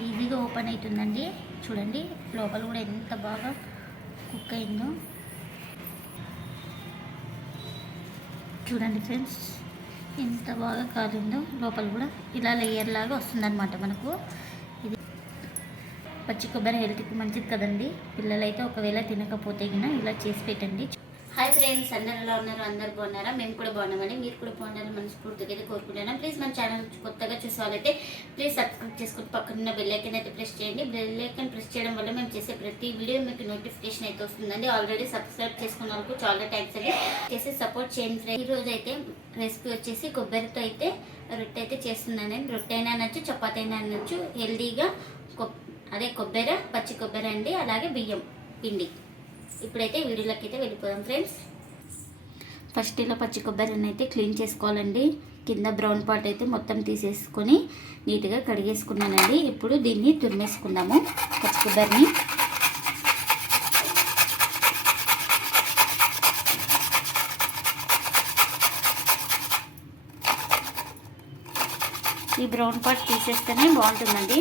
ఈజీగా ఓపెన్ అవుతుందండి. చూడండి లోపల కూడా ఎంత బాగా కుక్ అయిందో. చూడండి ఫ్రెండ్స్ ఎంత బాగా కాలిందో. లోపల కూడా ఇలా లేయర్ లాగా వస్తుందన్నమాట మనకు. ఇది పచ్చి కొబ్బరి హెల్త్కి మంచిది కదండి. పిల్లలైతే ఒకవేళ తినకపోతే గిన ఇలా చేసి పెట్టండి. హాయ్ ఫ్రెండ్స్ అందరు ఎలా ఉన్నారు అందరు బాగున్నారా? మేము కూడా బాగున్నామండి. మీరు కూడా బాగున్నారని మనస్ఫూర్తిగా అయితే కోరుకుంటున్నాను. ప్లీజ్ మన ఛానల్ కొత్తగా చూసేవాళ్ళైతే ప్లీజ్ సబ్స్క్రైబ్ చేసుకుని పక్కన బెల్లైకన్ అయితే ప్రెస్ చేయండి. బెల్లైకన్ ప్రెస్ చేయడం వల్ల మేము చేసే ప్రతి వీడియో మీకు నోటిఫికేషన్ అయితే వస్తుందండి. ఆల్రెడీ సబ్స్క్రైబ్ చేసుకున్న వాళ్ళకు చాలా థ్యాంక్స్ అండి. చేసి సపోర్ట్ చేయండి ఫ్రెండ్ ఈ రోజు అయితే రెసిపీ వచ్చేసి కొబ్బరితో అయితే రొట్టె అయితే చేస్తున్నాను రొట్టె అయినా అనొచ్చు చపాతీ అయినా అనొచ్చు. హెల్దీగా కొబ్ అదే కొబ్బరి పచ్చి కొబ్బరి అండి. అలాగే బియ్యం పిండి. ఇప్పుడైతే వీడియోలోకి అయితే వెళ్ళిపోదాం ఫ్రెండ్స్ ఫస్ట్ ఇలా పచ్చి కొబ్బరిని అయితే క్లీన్ చేసుకోవాలండి. కింద బ్రౌన్ పార్ట్ అయితే మొత్తం తీసేసుకొని నీట్గా కడిగేసుకున్నానండి. ఇప్పుడు దీన్ని తురిమేసుకుందాము పచ్చి కొబ్బరిని. ఈ బ్రౌన్ పార్ట్ తీసేస్తేనే బాగుంటుందండి.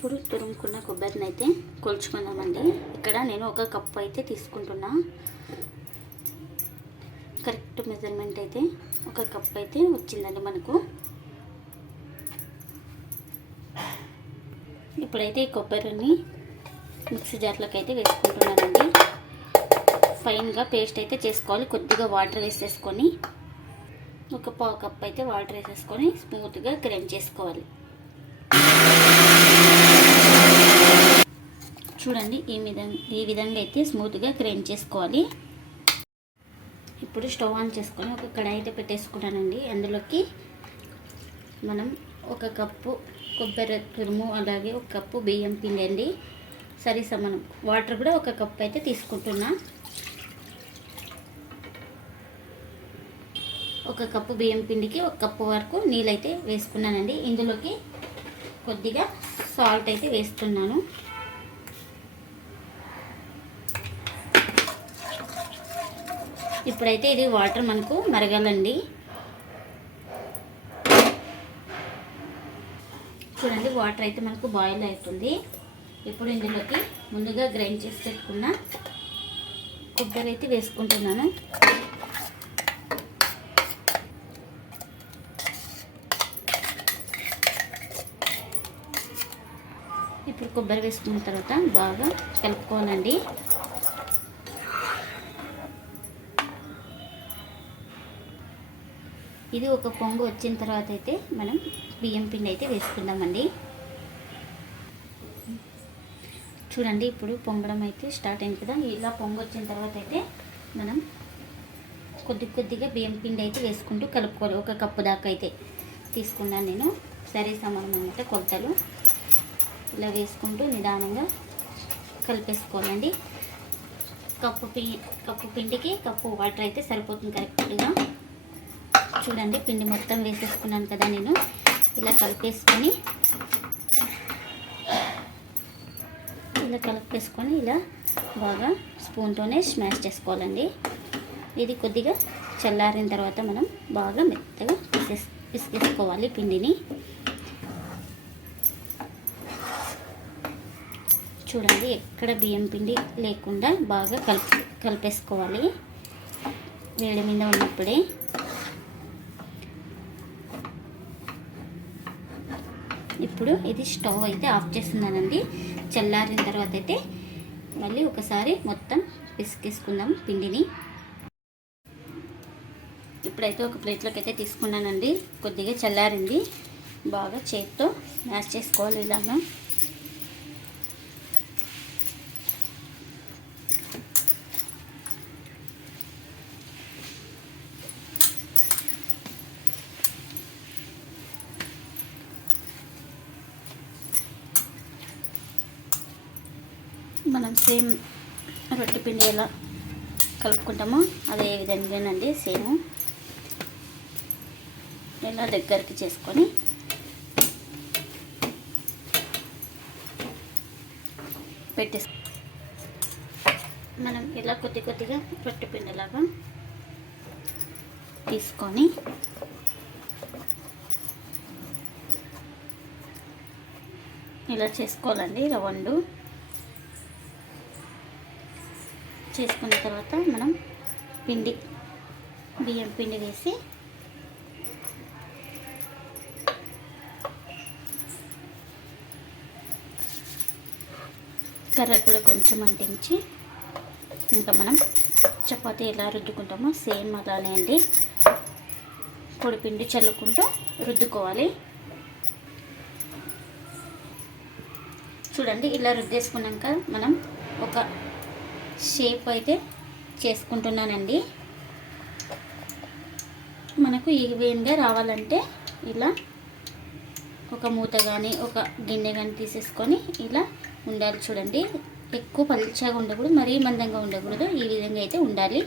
ఇప్పుడు తురుముకున్న కొబ్బరిని అయితే కొలుచుకుందామండి. ఇక్కడ నేను ఒక కప్పు అయితే తీసుకుంటున్నా. కరెక్ట్ మెజర్మెంట్ అయితే ఒక కప్ అయితే వచ్చిందండి మనకు. ఇప్పుడైతే ఈ కొబ్బరిని మిక్సీ జార్లోకి అయితే వేసుకుంటున్నానండి. ఫైన్గా పేస్ట్ అయితే చేసుకోవాలి. కొద్దిగా వాటర్ వేసేసుకొని ఒక పావు కప్ అయితే వాటర్ వేసేసుకొని స్మూత్గా గ్రైండ్ చేసుకోవాలి. చూడండి ఈ విధంగా ఈ విధంగా అయితే స్మూత్గా గ్రైండ్ చేసుకోవాలి. ఇప్పుడు స్టవ్ ఆన్ చేసుకొని ఒక కడాయి అయితే పెట్టేసుకున్నానండి అందులోకి మనం ఒక కప్పు కొబ్బరి తురుము అలాగే ఒక కప్పు బియ్యం పిండి అండి. సరి సమానం. వాటర్ కూడా ఒక కప్పు అయితే తీసుకుంటున్నా. ఒక కప్పు బియ్యం పిండికి ఒక కప్పు వరకు నీళ్ళైతే వేసుకున్నానండి. ఇందులోకి కొద్దిగా సాల్ట్ అయితే వేస్తున్నాను. ఇప్పుడైతే ఇది వాటర్ మనకు మరగాలండి. చూడండి వాటర్ అయితే మనకు బాయిల్ అవుతుంది. ఇప్పుడు ఇందులోకి ముందుగా గ్రైండ్ చేసి పెట్టుకున్న కొబ్బరి అయితే వేసుకుంటున్నాను. ఇప్పుడు కొబ్బరి వేసుకున్న తర్వాత బాగా కలుపుకోవాలండి. ఇది ఒక పొంగు వచ్చిన తర్వాత అయితే మనం బియ్యం పిండి అయితే వేసుకుందామండి. చూడండి ఇప్పుడు పొంగడం అయితే స్టార్ట్ అయింది కదా. ఇలా పొంగు వచ్చిన తర్వాత అయితే మనం కొద్ది కొద్దిగా బియ్యం పిండి అయితే వేసుకుంటూ కలుపుకోవాలి. ఒక కప్పు దాకా అయితే తీసుకున్నాను నేను. సరే సమానం అనమాట కొలతలు ఇలా వేసుకుంటూ నిదానంగా కలిపేసుకోవాలండి. కప్పు పి కప్పు పిండికి కప్పు వాటర్ అయితే సరిపోతుంది కరెక్ట్గా. చూడండి పిండి మొత్తం వేసేసుకున్నాను కదా నేను. ఇలా కలిపేసుకొని ఇలా కలిపేసుకొని ఇలా బాగా స్పూన్తోనే స్మాష్ చేసుకోవాలండి. ఇది కొద్దిగా చల్లారిన తర్వాత మనం బాగా మెత్తగా పిసేస్ పిసికేసుకోవాలి పిండిని. చూడండి ఎక్కడ బియ్యం పిండి లేకుండా బాగా కలిపి కలిపేసుకోవాలి. వేడి మీద ఉన్నప్పుడే. ఇప్పుడు ఇది స్టవ్ అయితే ఆఫ్ చేస్తున్నానండి. చల్లారిన తర్వాత అయితే మళ్ళీ ఒకసారి మొత్తం పిసికేసుకుందాం పిండిని. ఇప్పుడైతే ఒక ప్లేట్లోకి అయితే తీసుకున్నానండి. కొద్దిగా చల్లారింది. బాగా చేతితో మ్యాష్ చేసుకోవాలి ఇలాగా మనం సేమ్ రొట్టె పిండి ఎలా కలుపుకుంటామో అదే విధంగానండి సేమ్. ఇలా దగ్గరికి చేసుకొని పెట్టేసి మనం ఇలా కొద్ది కొద్దిగా రొట్టె పిండిలాగా తీసుకొని ఇలా చేసుకోవాలండి రవండు చేసుకున్న తర్వాత మనం పిండి బియ్యం పిండి వేసి కర్ర కూడా కొంచెం అంటించి ఇంకా మనం చపాతీ ఎలా రుద్దుకుంటామో సేమ్ అలానే అండి. పొడిపిండి చల్లుకుంటూ రుద్దుకోవాలి. చూడండి ఇలా రుద్దేసుకున్నాక మనం ఒక షేప్ అయితే చేసుకుంటున్నానండి. మనకు ఈ విధంగా రావాలంటే ఇలా ఒక మూత కానీ ఒక గిన్నె కానీ తీసేసుకొని ఇలా ఉండాలి చూడండి. ఎక్కువ పల్చగా ఉండకూడదు మరీ మందంగా ఉండకూడదు. ఈ విధంగా అయితే ఉండాలి.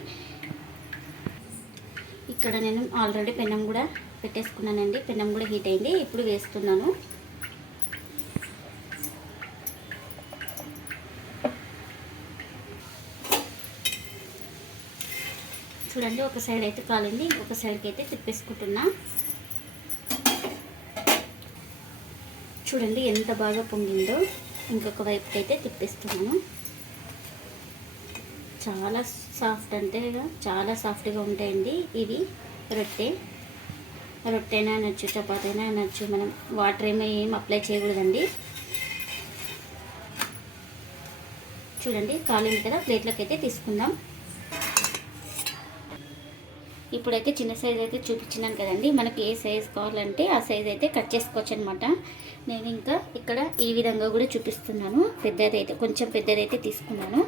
ఇక్కడ నేను ఆల్రెడీ పెనం కూడా పెట్టేసుకున్నానండి. పెనం కూడా హీట్ అయింది. ఇప్పుడు వేస్తున్నాను. చూడండి ఒక సైడ్ అయితే కాలింది ఇంకొక సైడ్కి అయితే తిప్పేసుకుంటున్నా. చూడండి ఎంత బాగా పొంగిందో. ఇంకొక వైపుకి అయితే తిప్పేస్తున్నాను. చాలా సాఫ్ట్ అంటే చాలా సాఫ్ట్గా ఉంటాయండి ఇవి. రొట్టె. రొట్టెనా అనొచ్చు అయినా అనొచ్చు మనం వాటర్ ఏమీ ఏం అప్లై చేయకూడదండి. చూడండి కాలింది కదా ప్లేట్లోకి అయితే తీసుకుందాం. ఇప్పుడైతే చిన్న సైజ్ అయితే చూపించినాను కదండి. మనకి ఏ సైజ్ కావాలంటే ఆ సైజ్ అయితే కట్ చేసుకోవచ్చు అనమాట నేను ఇంకా ఇక్కడ ఈ విధంగా కూడా చూపిస్తున్నాను. పెద్దదైతే కొంచెం పెద్దదైతే తీసుకున్నాను.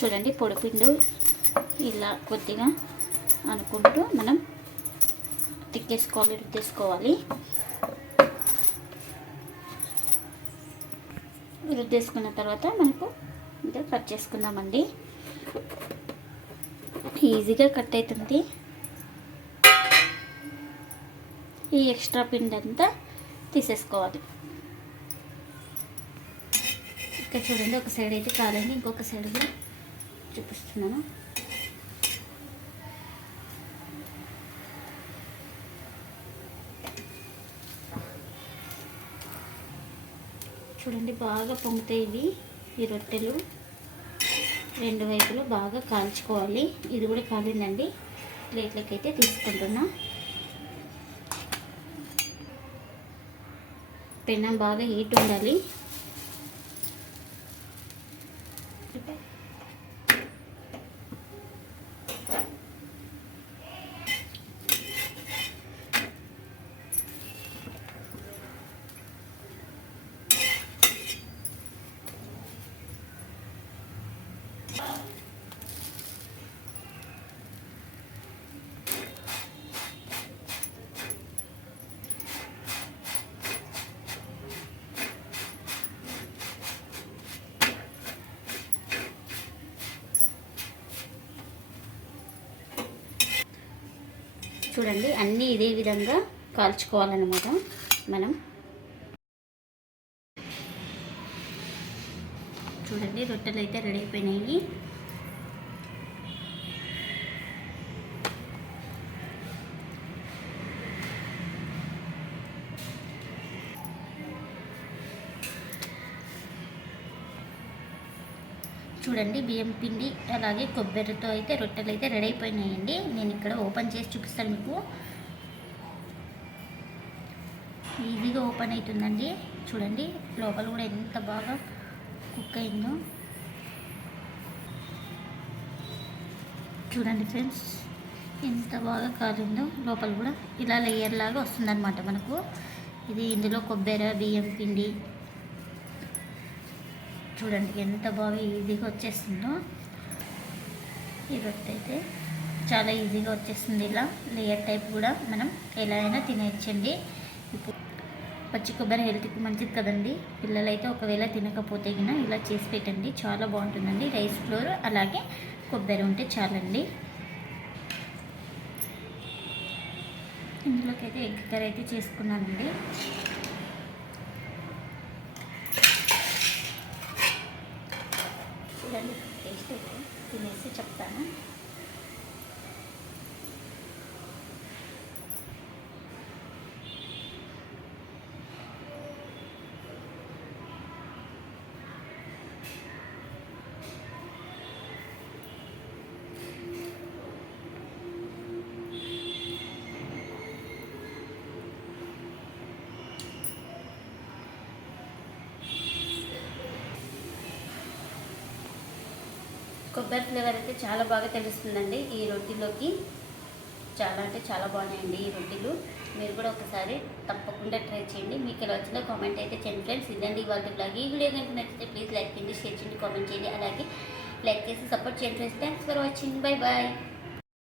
చూడండి పొడిపిండు ఇలా కొద్దిగా అనుకుంటూ మనం తిక్కేసుకోవాలి రుద్దేసుకోవాలి. రుద్దేసుకున్న తర్వాత మనకు ఇంకా కట్ చేసుకుందామండి. ఈజీగా కట్ అవుతుంది ఈ ఎక్స్ట్రా పిండి అంతా తీసేసుకోవాలి. ఇక్కడ చూడండి ఒక సైడ్ అయితే కాదండి ఇంకొక సైడ్ కూడా చూపిస్తున్నాను. చూడండి బాగా పొంగుతాయి ఇవి. ఈ రొట్టెలు రెండు వైపులు బాగా కాల్చుకోవాలి. ఇది కూడా కాలిందండి. ప్లేట్లకి అయితే తీసుకుంటున్నా. పెనం బాగా హీట్ ఉండాలి. చూడండి అన్నీ ఇదే విధంగా కాల్చుకోవాలన్నమాట మనం. చూడండి రొట్టెలు అయితే రెడీ అయిపోయినాయి. చూడండి బియ్యం పిండి అలాగే కొబ్బరితో అయితే రొట్టెలు అయితే రెడీ అయిపోయినాయండి. నేను ఇక్కడ ఓపెన్ చేసి చూపిస్తాను మీకు. ఈజీగా ఓపెన్ అవుతుందండి చూడండి లోపల కూడా ఎంత బాగా కుక్ అయిందో. చూడండి ఫ్రెండ్స్ ఎంత బాగా కాలిందో. లోపల కూడా ఇలా లేయర్ లాగా వస్తుందన్నమాట మనకు. ఇది ఇందులో కొబ్బరి బియ్యం పిండి చూడండి ఎంత బాగా ఈజీగా వచ్చేస్తుందో. ఈ రొట్టె అయితే చాలా ఈజీగా వచ్చేస్తుంది ఇలా. లేయర్ టైప్ కూడా మనం ఎలా అయినా తినేయచ్చండి. ఇప్పుడు పచ్చి కొబ్బరి హెల్త్కి మంచిది కదండి. పిల్లలైతే ఒకవేళ తినకపోతే గిన ఇలా చేసి పెట్టండి. చాలా బాగుంటుందండి. రైస్ ఫ్లోర్ అలాగే కొబ్బరి ఉంటే చాలండి. ఇందులోకి అయితే ఎగ్ కర్రీ అయితే చేసుకున్నానండి చూడండి టేస్ట్ అయితే తినేసి చెప్తాను కొబ్బరి ఫ్లేవర్ అయితే చాలా బాగా తెలుస్తుందండి ఈ రొట్టెలోకి. చాలా అంటే చాలా బాగున్నాయండి ఈ రొట్టెలు. మీరు కూడా ఒకసారి తప్పకుండా ట్రై చేయండి. మీకు ఎలా వచ్చిందో కామెంట్ అయితే చేయండి ఫ్రెండ్స్. ఇదండి వాళ్ళ బ్లాగ్. ఈ వీడియో కనుక నచ్చితే ప్లీజ్ లైక్ చేయండి షేర్ చేయండి కామెంట్ చేయండి. అలాగే లైక్ చేసి సపోర్ట్ చేయండి friends. Thanks for watching bye bye